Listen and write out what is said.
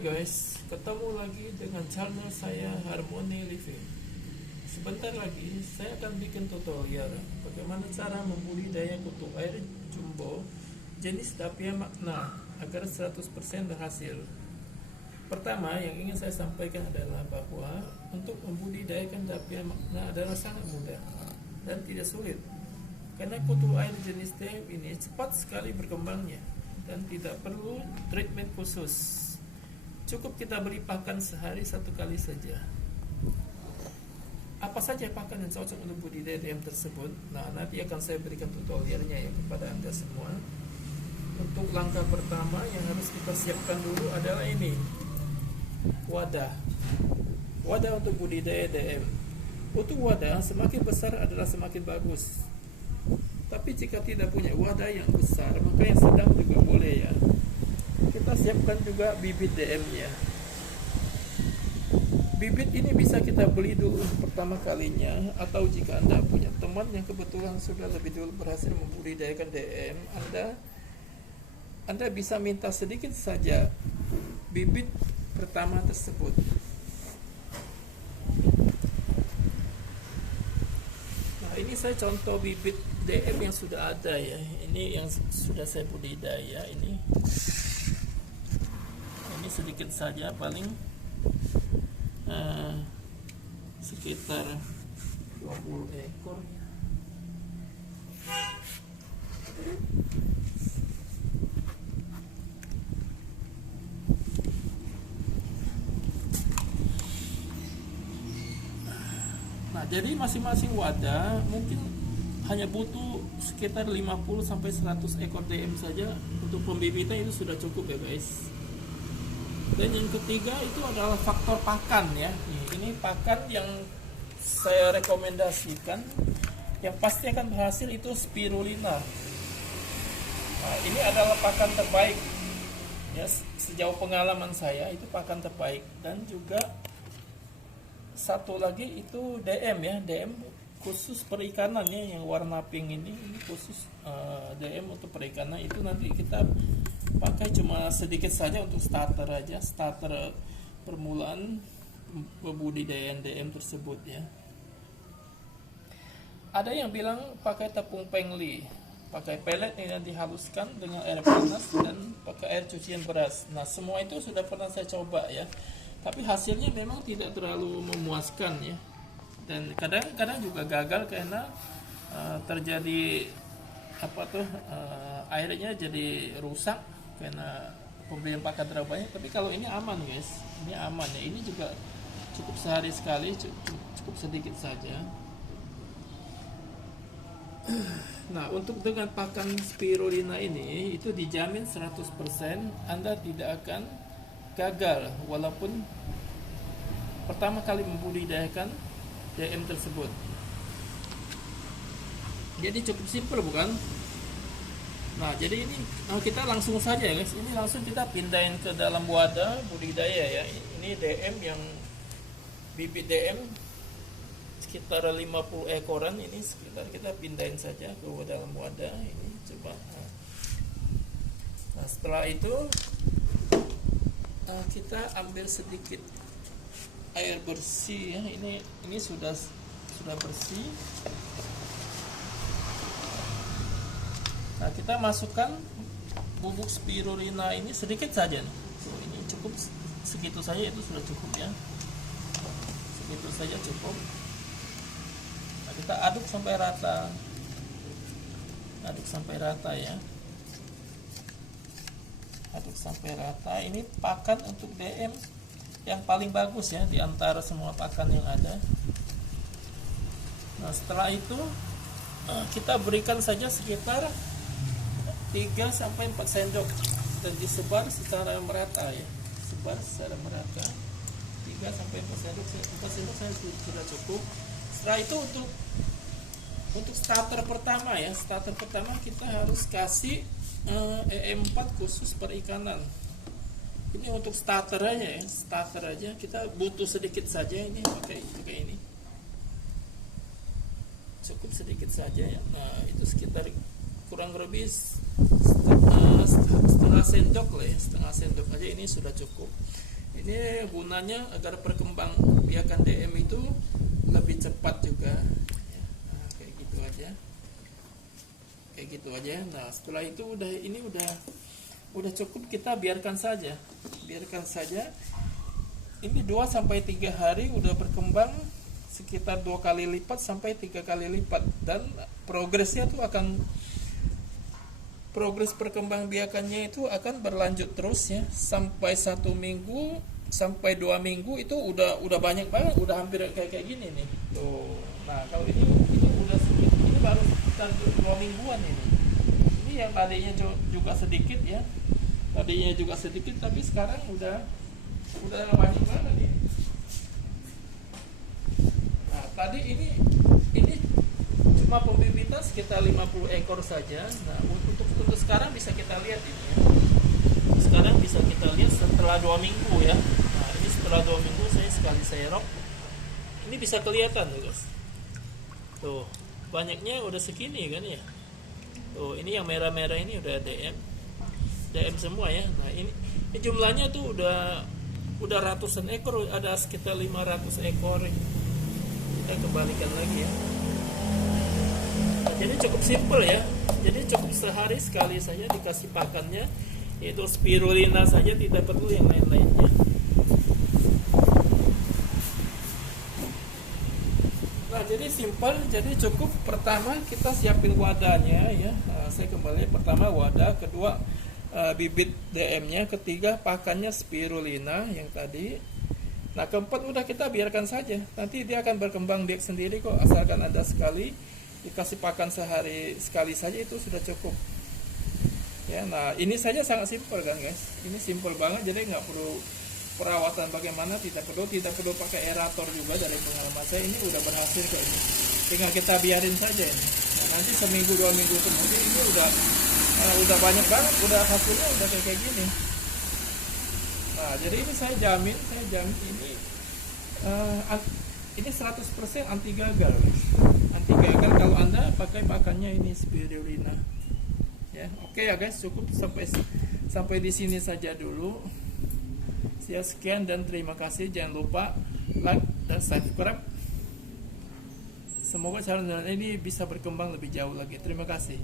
guys, ketemu lagi dengan channel saya Harmony Living. Sebentar lagi saya akan bikin tutorial bagaimana cara membudidaya kutu air jumbo jenis Dapia Magna agar 100% berhasil. Pertama yang ingin saya sampaikan adalah bahwa untuk membudidayakan Dapia Magna adalah sangat mudah dan tidak sulit, karena kutu air jenis DM ini cepat sekali berkembangnya dan tidak perlu treatment khusus. Cukup kita beri pakan sehari 1 kali saja. Apa saja pakan yang cocok untuk budidaya DM tersebut? Nah, nanti akan saya berikan tutorialnya ya kepada Anda semua. Untuk langkah pertama yang harus dipersiapkan dulu adalah ini, wadah untuk budidaya DM. Untuk wadah semakin besar adalah semakin bagus. Tapi jika tidak punya wadah yang besar, maka yang sedang juga boleh ya. Kita siapkan juga bibit DM-nya. Bibit ini bisa kita beli dulu pertama kalinya, atau jika Anda punya teman yang kebetulan sudah lebih dulu berhasil membudidayakan DM, Anda bisa minta sedikit saja bibit pertama tersebut. Nah, ini saya contoh bibit DM yang sudah ada ya. Ini yang sudah saya budidaya ini. Ini sedikit saja, paling sekitar 20 ekor. Nah, jadi masing-masing wadah mungkin hanya butuh sekitar 50 sampai 100 ekor DM saja. Untuk pembibitan itu sudah cukup ya guys. Dan yang ketiga itu adalah faktor pakan ya. Ini pakan yang saya rekomendasikan, yang pasti akan berhasil, itu spirulina. Nah, ini adalah pakan terbaik ya, sejauh pengalaman saya itu pakan terbaik. Dan juga satu lagi itu DM ya, DM khusus perikanan ya, yang warna pink ini khusus DM untuk perikanan. Itu nanti kita pakai cuma sedikit saja untuk starter aja, starter permulaan pembudidayaan DM tersebut ya. Ada yang bilang pakai tepung pengli, pakai pelet yang dihaluskan dengan air panas, dan pakai air cucian beras. Nah, semua itu sudah pernah saya coba ya, tapi hasilnya memang tidak terlalu memuaskan ya, dan kadang-kadang juga gagal karena terjadi airnya jadi rusak karena pemberian pakan terlalu banyak. Tapi kalau ini aman guys, ini aman ya. Ini juga cukup sehari sekali, cukup sedikit saja. Nah, untuk dengan pakan spirulina ini itu dijamin 100% Anda tidak akan gagal walaupun pertama kali membudidayakan DM tersebut. Jadi cukup simpel bukan? Nah, jadi ini kita langsung saja ya guys. Ini langsung kita pindahin ke dalam wadah budidaya ya. Ini DM yang bibit DM sekitar 50 ekoran ini, sekitar kita pindahin saja ke dalam wadah ini, coba. Nah, setelah itu kita ambil sedikit air bersih ya. Ini sudah bersih. Nah, kita masukkan bubuk spirulina ini sedikit saja nih. Ini cukup segitu saja, itu sudah cukup ya. Segitu saja cukup. Nah, kita aduk sampai rata. Aduk sampai rata ya. Aduk sampai rata. Ini pakan untuk DM yang paling bagus ya di antara semua pakan yang ada. Nah, setelah itu kita berikan saja sekitar 3 sampai 4 sendok dan disebar secara merata ya. Sebar secara merata 3 sampai 4 sendok. 4 sendok saya sudah cukup. Setelah itu untuk starter pertama ya. Starter pertama kita harus kasih EM4 khusus perikanan. Ini untuk starter aja ya. Starter aja, kita butuh sedikit saja ini, pakai ini. Cukup sedikit saja ya. Nah, itu sekitar kurang lebih setengah sendok lah ya, setengah sendok aja ini sudah cukup. Ini gunanya agar perkembang biakan DM itu lebih cepat juga ya. Nah, kayak gitu aja, kayak gitu aja. Nah setelah itu udah cukup, kita biarkan saja ini 2-3 hari udah berkembang sekitar 2 kali lipat sampai 3 kali lipat, dan progres perkembang biakannya itu akan berlanjut terus ya, sampai 1 minggu sampai 2 minggu itu udah banyak banget, udah hampir kayak gini nih tuh. Nah kalau ini udah sedikit, ini baru sekitar 2 mingguan ini yang tadinya juga sedikit ya, tapi sekarang udah banyak banget ya. Nah tadi ini cuma pembibitan sekitar 50 ekor saja. Nah untuk sekarang bisa kita lihat ini ya. Sekarang bisa kita lihat setelah 2 minggu ya. Nah ini setelah 2 minggu saya serok, ini bisa kelihatan tuh guys. Tuh banyaknya udah segini kan ya. Tuh ini yang merah-merah ini udah DM semua ya. Nah ini jumlahnya tuh udah ratusan ekor, ada sekitar 500 ekor. Kita kembalikan lagi ya. Nah, jadi cukup simple ya. Jadi cukup sehari sekali saja dikasih pakannya, yaitu spirulina saja, tidak perlu yang lain-lainnya. Nah jadi simple, jadi cukup. Pertama kita siapin wadahnya ya. Nah, saya kembali, pertama wadah, kedua bibit DM-nya, ketiga pakannya spirulina yang tadi. Nah keempat udah kita biarkan saja, nanti dia akan berkembang biak sendiri kok, asalkan ada sekali dikasih pakan sehari sekali saja itu sudah cukup ya. Nah ini saja sangat simpel kan guys, ini simpel banget, jadi nggak perlu perawatan bagaimana, tidak perlu pakai aerator juga. Dari pengalaman saya ini udah berhasil kok ini, tinggal kita biarin saja ini. Nah, nanti 1-2 minggu kemudian ini udah banyak banget, udah hasilnya udah kayak gini. Nah jadi ini saya jamin ini 100% anti gagal kalau Anda pakai pakannya ini spirulina ya. Oke ya guys, cukup sampai di sini saja dulu. Sekian dan terima kasih. Jangan lupa like dan subscribe. Semoga channel ini bisa berkembang lebih jauh lagi. Terima kasih.